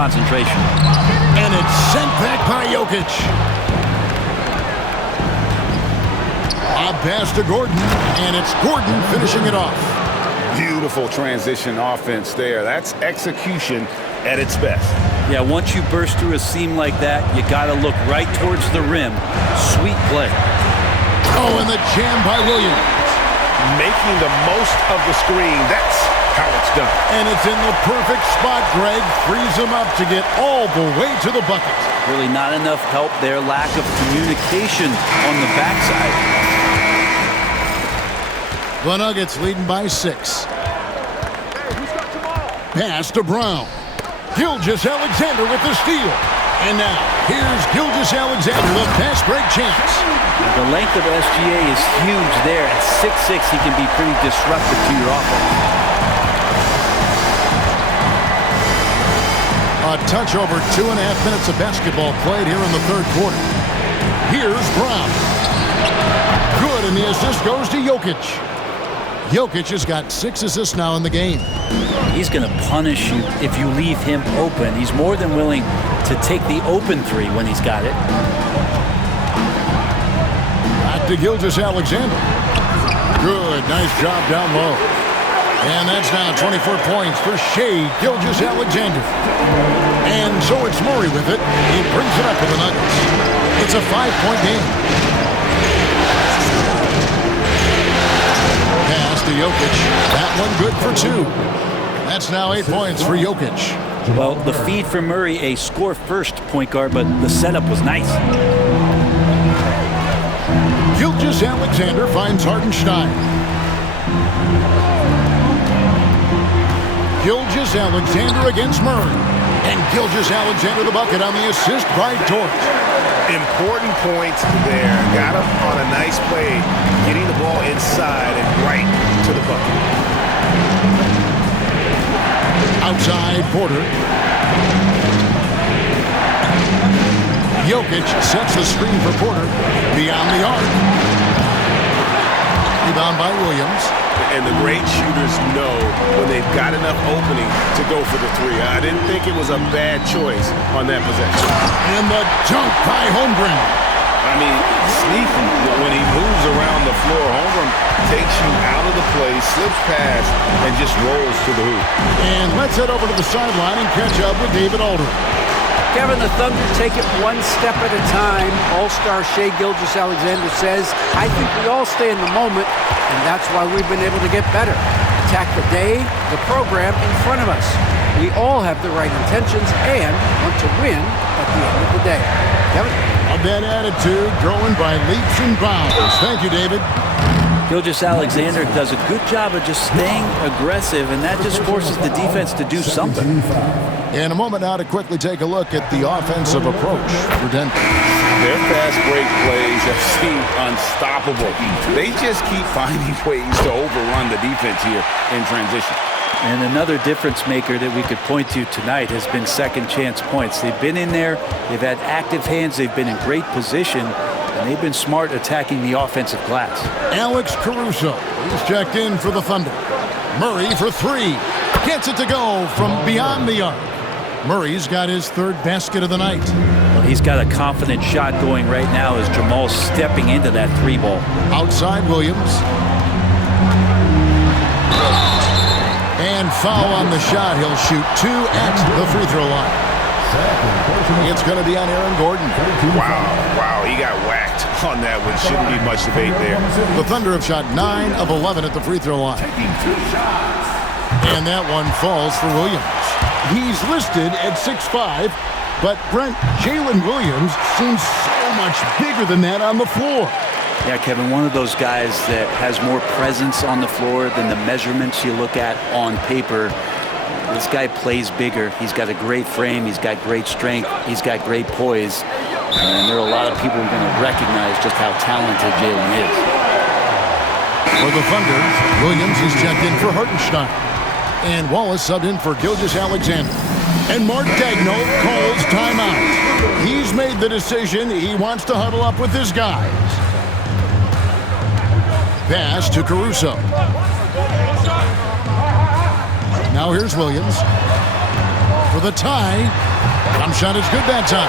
concentration. And it's sent back by Jokic. A pass to Gordon, and it's Gordon finishing it off. Beautiful transition offense there. That's execution at its best. Yeah, once you burst through a seam like that, you got to look right towards the rim. Sweet play. Oh, and the jam by Williams. Making the most of the screen. That's how it's done. And it's in the perfect spot. Greg frees him up to get all the way to the bucket. Really not enough help there. Lack of communication on the backside. The Nuggets leading by 6. Pass to Brown. Gilgeous-Alexander with the steal. And now, here's Gilgeous-Alexander, the fast break chance. The length of SGA is huge there. At 6'6", he can be pretty disruptive to your offense. A touch over 2.5 minutes of basketball played here in the third quarter. Here's Brown. Good, and the assist goes to Jokic. Jokic has got 6 assists now in the game. He's going to punish you if you leave him open. He's more than willing to take the open three when he's got it. Back to Gilgeous-Alexander. Good, nice job down low. And that's now 24 points for Shai Gilgeous-Alexander. And so it's Murray with it. He brings it up for the Nuggets. It's a 5-point game. Pass to Jokic. That one good for 2. That's now 8 points for Jokic. Well, the feed for Murray, a score-first point guard, but the setup was nice. Gilgeous-Alexander finds Hartenstein. Gilgeous-Alexander against Murray. And Gilgeous-Alexander the bucket on the assist by Torch. Important points there. Got him on a nice play, getting the ball inside and right to the bucket. Outside Porter. Jokic sets the screen for Porter. Beyond the arc. Rebound by Williams. And the great shooters know when they've got enough opening to go for the three. I didn't think it was a bad choice on that possession. And the dunk by Holmgren. I mean, sneaky. When he moves around the floor, Holmgren takes you out of the play, slips past, and just rolls to the hoop. And let's head over to the sideline and catch up with David Aldridge. Kevin, the Thunder take it one step at a time. All-star Shai Gilgeous-Alexander says, I think we all stay in the moment, and that's why we've been able to get better. Attack the day, the program in front of us. We all have the right intentions and want to win at the end of the day. Kevin? A bad attitude growing by leaps and bounds. Thank you, David. Gilgeous-Alexander does a good job of just staying aggressive, and that just forces the defense to do something. In a moment now to quickly take a look at the offensive approach for Denver. Their fast break plays have seemed unstoppable. They just keep finding ways to overrun the defense here in transition. And another difference maker that we could point to tonight has been second chance points. They've been in there, they've had active hands, they've been in great position, and they've been smart attacking the offensive glass. Alex Caruso is checked in for the Thunder. Murray for 3. Gets it to go from beyond the arc. Murray's got his third basket of the night. Well, he's got a confident shot going right now as Jamal's stepping into that 3-ball. Outside Williams. And foul on the shot. He'll shoot 2 at the free throw line. It's going to be on Aaron Gordon. Wow, he got whacked on that one. Shouldn't be much debate there. The Thunder have shot 9 of 11 at the free throw line. And that one falls for Williams. He's listed at 6'5", but Brent, Jalen Williams seems so much bigger than that on the floor. Yeah, Kevin, one of those guys that has more presence on the floor than the measurements you look at on paper. This guy plays bigger. He's got a great frame. He's got great strength. He's got great poise. And there are a lot of people who are going to recognize just how talented Jalen is. For the Thunder, Williams is checked in for Hartenstein. And Wallace subbed in for Gilgeous-Alexander. And Mark Daigneault calls timeout. He's made the decision. He wants to huddle up with his guys. Pass to Caruso. Now here's Williams. For for the tie. Jump shot is good that time.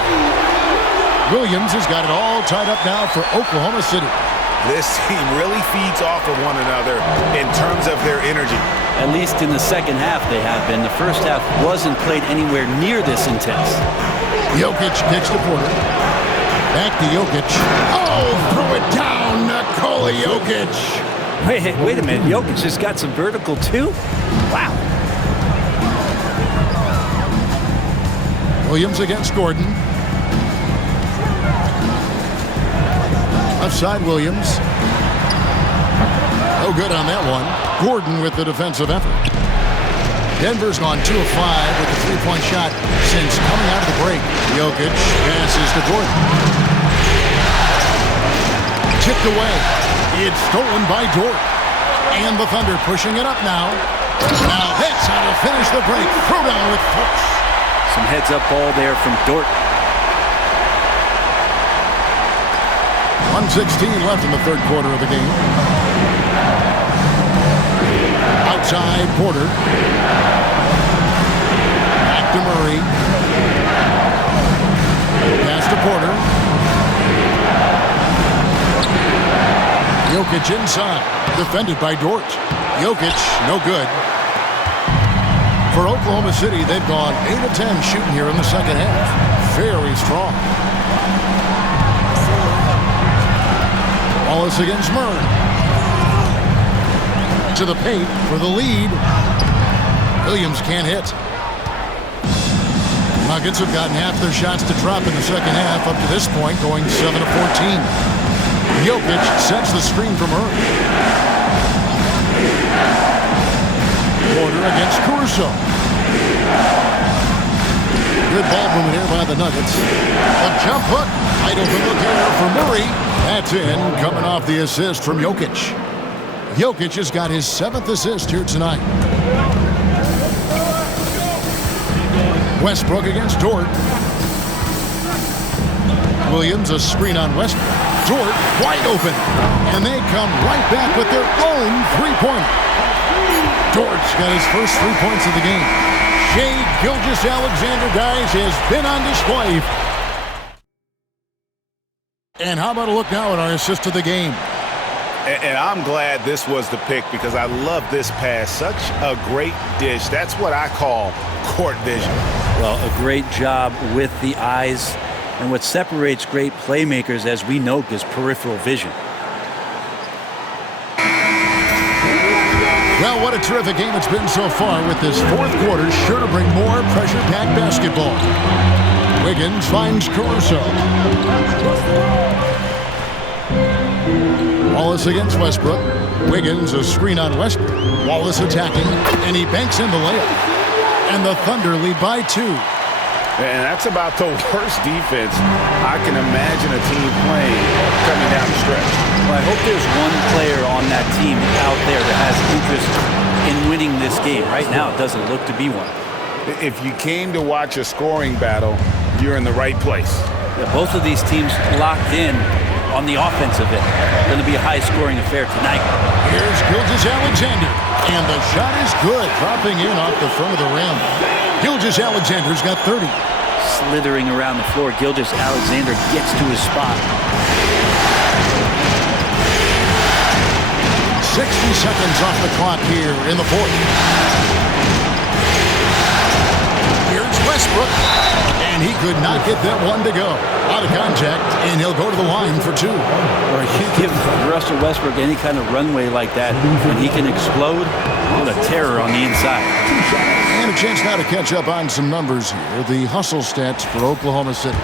Williams has got it all tied up now for Oklahoma City. This team really feeds off of one another in terms of their energy. At least in the second half they have been. The first half wasn't played anywhere near this intense. Jokic kicks to Porter. Back to Jokic. Oh, throw it down, Nikola Jokic. Wait a minute. Jokic just got some vertical too? Wow. Williams against Gordon. Offside Williams. No good on that one. Gordon with the defensive effort. Denver's gone 2 of 5 with a three-point shot since coming out of the break. Jokic passes to Gordon. Tipped away. It's stolen by Dort. And the Thunder pushing it up now. Now that's how to finish the break. Throw down with force. Some heads-up ball there from Dort. 1:16 left in the third quarter of the game. Outside Porter. Back to Murray. Pass to Porter. Jokic inside. Defended by Dort. Jokic, no good. For Oklahoma City, they've gone 8 of 10 shooting here in the second half. Very strong. Wallace against Murray. To the paint for the lead. Williams can't hit. Nuggets have gotten half their shots to drop in the second half up to this point, going 7 of 14. Jokic sets the screen for Murray. Porter against Caruso. Good ball movement here by the Nuggets. A jump hook. Wide open look here for Murray. That's in, coming off the assist from Jokic. Jokic has got his 7th assist here tonight. Westbrook against Dort. Williams, a screen on Westbrook. Dort wide open. And they come right back with their own three-pointer. Dort's got his first 3 points of the game. Shai Gilgeous-Alexander, guys, has been on display. And how about a look now at our assist of the game? And I'm glad this was the pick because I love this pass. Such a great dish. That's what I call court vision. Well, a great job with the eyes. And what separates great playmakers, as we know, is peripheral vision. Well, what a terrific game it's been so far with this fourth quarter. Sure to bring more pressure-packed basketball. Wiggins finds Caruso. Wallace against Westbrook. Wiggins, a screen on Westbrook. Wallace attacking, and he banks in the layup. And the Thunder lead by 2. And that's about the worst defense I can imagine a team playing coming down the stretch. Well, I hope there's one player on that team out there that has interest in winning this game. Right now, it doesn't look to be one. If you came to watch a scoring battle, you're in the right place. Yeah, both of these teams locked in on the offensive end. Going to be a high-scoring affair tonight. Here's Gilgeous-Alexander, and the shot is good, dropping in off the front of the rim. Gilgeous-Alexander's got 30. Slithering around the floor, Gilgeous-Alexander gets to his spot. 60 seconds off the clock here in the fourth. Here's Westbrook, and he could not get that one to go. Out of contact, and he'll go to the line for 2. Or you give Russell Westbrook any kind of runway like that, and he can explode. What a terror on the inside. And a chance now to catch up on some numbers here. The hustle stats for Oklahoma City.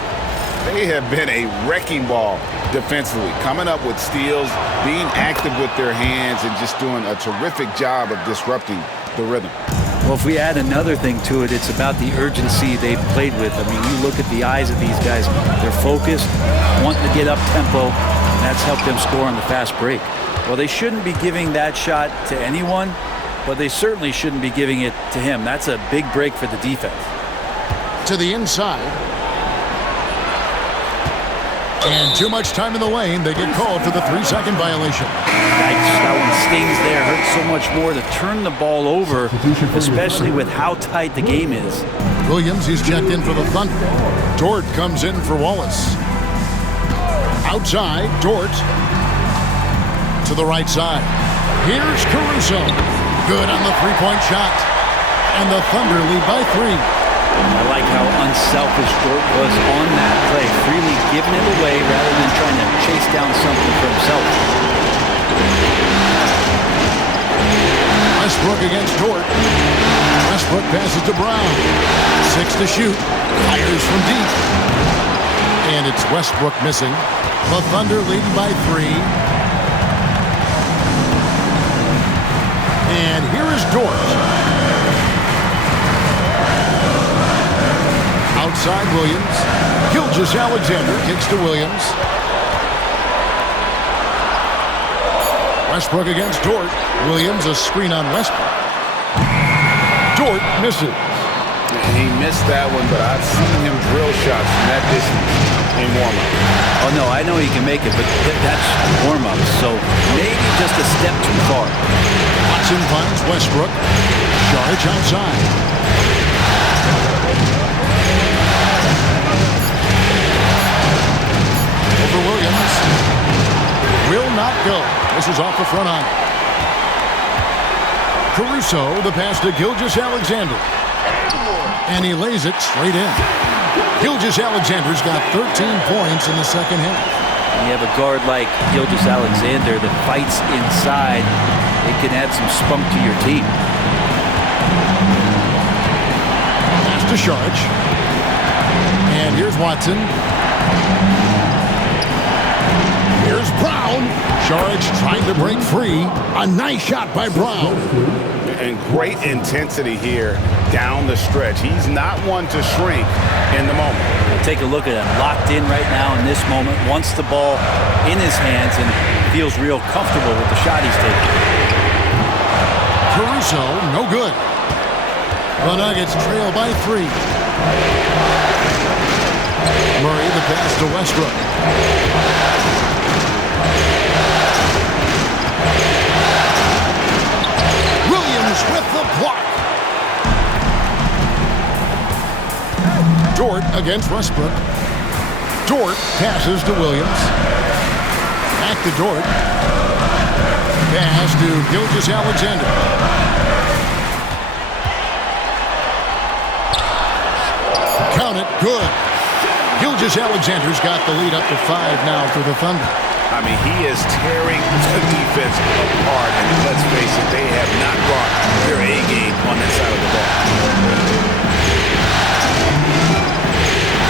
They have been a wrecking ball defensively, coming up with steals, being active with their hands, and just doing a terrific job of disrupting the rhythm. Well, if we add another thing to it, it's about the urgency they've played with. I mean, you look at the eyes of these guys. They're focused, wanting to get up tempo, and that's helped them score on the fast break. Well, they shouldn't be giving that shot to anyone, but they certainly shouldn't be giving it to him. That's a big break for the defense. To the inside. And too much time in the lane. They get called for the 3-second violation. That one stings there. Hurts so much more to turn the ball over, especially with how tight the game is. Williams, he's checked in for the Thunder. Dort comes in for Wallace. Outside, Dort to the right side. Here's Caruso. Good on the three-point shot. And the Thunder lead by 3. I like how unselfish Dort was on that play, freely giving it away rather than trying to chase down something for himself. Westbrook against Dort. Westbrook passes to Brown. 6 to shoot. Fires from deep. And it's Westbrook missing. The Thunder leading by 3. And here is Dort. Outside Williams. Gilgeous-Alexander kicks to Williams. Westbrook against Dort. Williams, a screen on Westbrook. Dort misses. He missed that one, but I've seen him drill shots from that distance in warm-up. Oh, no, I know he can make it, but that's warm-up, so maybe just a step too far. Watson finds Westbrook. Saric outside. Over Williams. Will not go. This is off the front iron. Caruso, the pass to Gilgeous-Alexander. And he lays it straight in. Gilgeous-Alexander's got 13 points in the second half. When you have a guard like Gilgeous-Alexander that fights inside, it can add some spunk to your team. Pass to Saric. And here's Watson. Here's Brown. Saric trying to break free. A nice shot by Brown. And great intensity here down the stretch. He's not one to shrink in the moment. Take a look at him, locked in right now in this moment, wants the ball in his hands and feels real comfortable with the shot he's taking. Caruso, no good. The Nuggets trail by 3. Murray, the pass to Westbrook. With the block. Dort against Westbrook. Dort passes to Williams. Back to Dort. Pass to Gilgeous-Alexander. Count it. Good. Gilgeous-Alexander's got the lead up to 5 now for the Thunder. I mean, he is tearing the defense apart, and let's face it, they have not brought their A game on that side of the ball.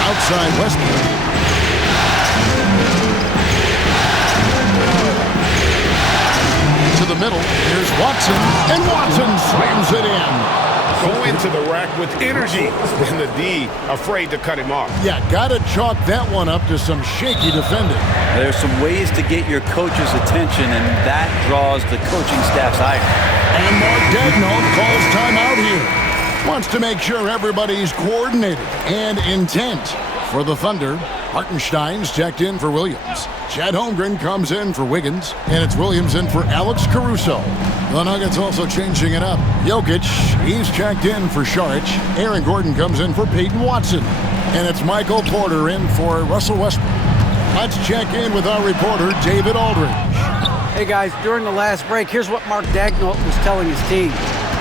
Outside Westbrook. To the middle, here's Watson, and Watson slams it in. Go into the rack with energy, and the D afraid to cut him off. Yeah, gotta chalk that one up to some shaky defending. There's some ways to get your coach's attention, and that draws the coaching staff's ire. And Mark Daigneault calls timeout here. Wants to make sure everybody's coordinated and intent. For the Thunder, Hartenstein's checked in for Williams. Chad Holmgren comes in for Wiggins, and it's Williams in for Alex Caruso. The Nuggets also changing it up. Jokic, he's checked in for Saric. Aaron Gordon comes in for Peyton Watson. And it's Michael Porter in for Russell Westbrook. Let's check in with our reporter, David Aldridge. Hey guys, during the last break, here's what Mark Daigneault was telling his team.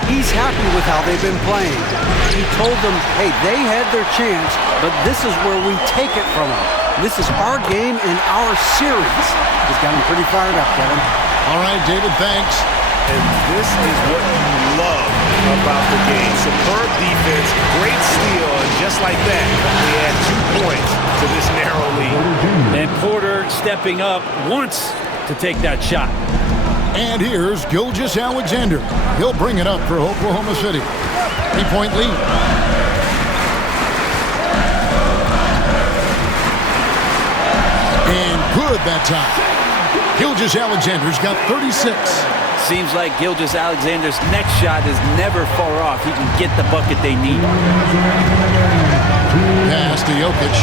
He's happy with how they've been playing. He told them, hey, they had their chance, but this is where we take it from them. This is our game and our series. He's got him pretty fired up, Kevin. All right, David, thanks. And this is what you love about the game. Superb defense, great steal, and just like that, we add 2 points to this narrow lead. And Porter stepping up wants to take that shot. And here's Gilgeous-Alexander. He'll bring it up for Oklahoma City. 3-point lead. And good that time. Gilgeous-Alexander's got 36. Seems like Gilgeous-Alexander's next shot is never far off. He can get the bucket they need. Pass to Jokic.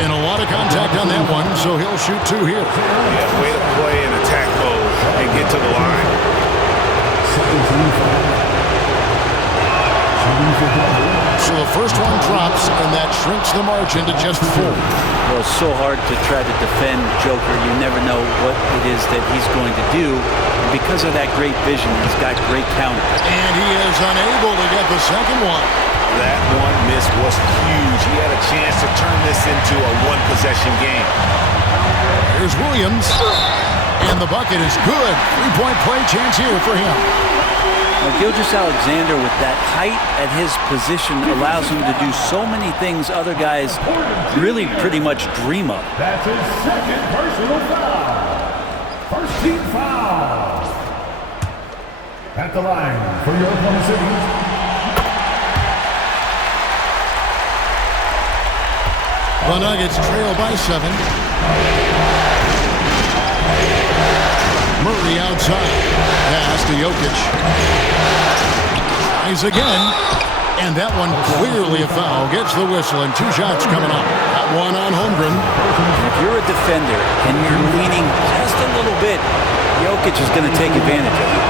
And a lot of contact on that one, so he'll shoot 2 here. Yeah, way to play in attack mode and get to the line. So the first one drops, and that shrinks the margin to just 4. Well, it's so hard to try to defend Joker. You never know what it is that he's going to do. And because of that great vision, he's got great counter. And he is unable to get the second one. That one miss was huge. He had a chance to turn this into a one-possession game. Here's Williams. And the bucket is good. 3-point play chance here for him. Now, Gilgeous-Alexander, with that height at his position, allows him to do so many things other guys really pretty much dream of. That's his second personal foul. First team foul. At the line for your Oklahoma City. The Nuggets trail by 7. Murray outside. Pass to Jokic. Tries again. And that one clearly a foul. Gets the whistle and 2 shots coming up. That one on Holmgren. If you're a defender and you're leaning just a little bit, Jokic is going to take advantage of it.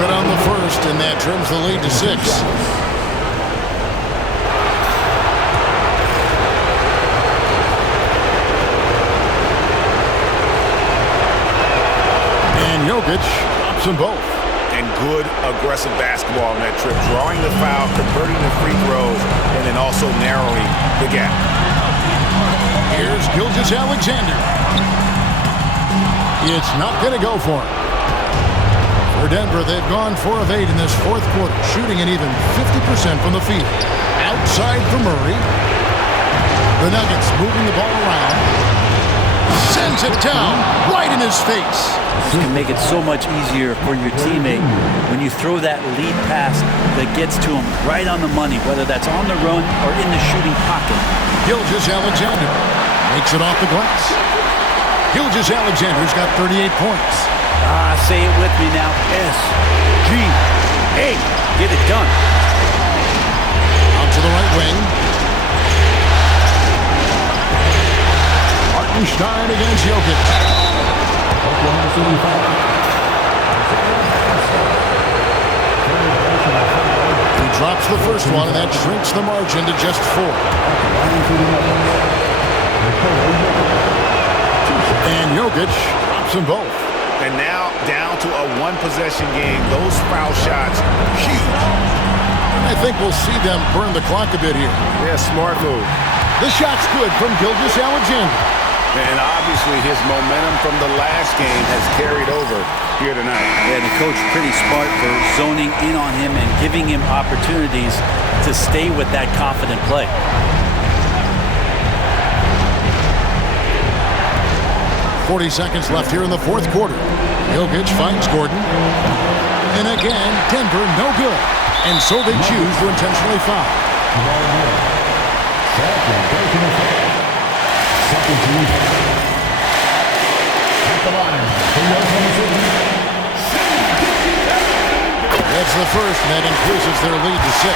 Good on the first, and that trims the lead to 6. Jokic drops them both. And good aggressive basketball on that trip. Drawing the foul, converting the free throws, and then also narrowing the gap. Here's Gilgeous-Alexander. It's not going to go for him. For Denver, they've gone 4 of 8 in this fourth quarter, shooting an even 50% from the field. Outside for Murray. The Nuggets moving the ball around. Sends it down right in his face. This can make it so much easier for your teammate when you throw that lead pass that gets to him right on the money, whether that's on the run or in the shooting pocket. Gilgeous-Alexander makes it off the glass. Gilgeous-Alexander's got 38 points. Say it with me now. S-G-A. Get it done. Out to the right wing. Stein against Jokic. He drops the first one, and that shrinks the margin to just 4. And Jokic drops them both. And now down to a one-possession game. Those foul shots, huge. And I think we'll see them burn the clock a bit here. Yeah, smart move. The shot's good from Gilgeous-Alexander. And obviously his momentum from the last game has carried over here tonight. And the coach pretty smart for zoning in on him and giving him opportunities to stay with that confident play. .40 seconds left here in the fourth quarter. Jokic finds Gordon. And again, Denver no good. And so they choose to intentionally foul. That's the first, and that increases their lead to 6.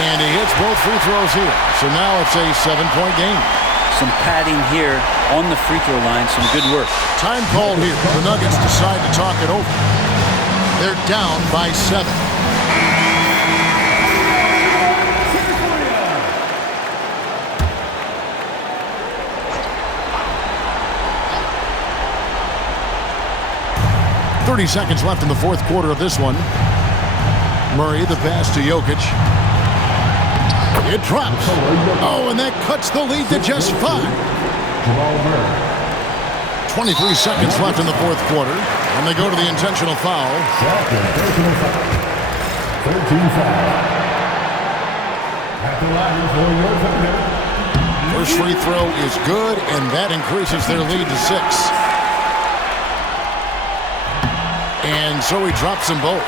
And he hits both free throws here. So now it's a 7-point game. Some padding here on the free throw line. Some good work. Time called here. The Nuggets decide to talk it over. They're down by 7. .30 seconds left in the fourth quarter of this one. Murray, the pass to Jokic. It drops. Oh, and that cuts the lead to just 5. 23 seconds left in the fourth quarter. And they go to the intentional foul. First free throw is good, and that increases their lead to 6. And so he drops them both.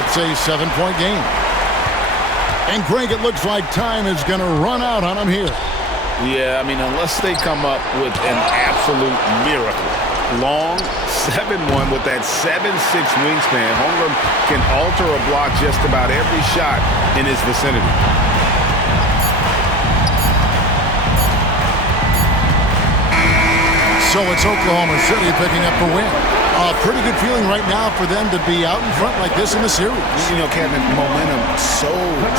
It's a 7-point game. And Greg, it looks like time is going to run out on him here. Yeah, I mean, unless they come up with an absolute miracle. Long 7-1 with that 7'6" wingspan. Holmgren can alter or block just about every shot in his vicinity. So it's Oklahoma City picking up the win. A pretty good feeling right now for them to be out in front like this in the series. You know, Kevin, momentum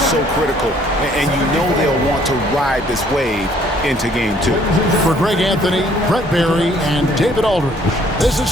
so critical. And you know they'll want to ride this wave into game 2. For Greg Anthony, Brett Barry, and David Aldridge, this is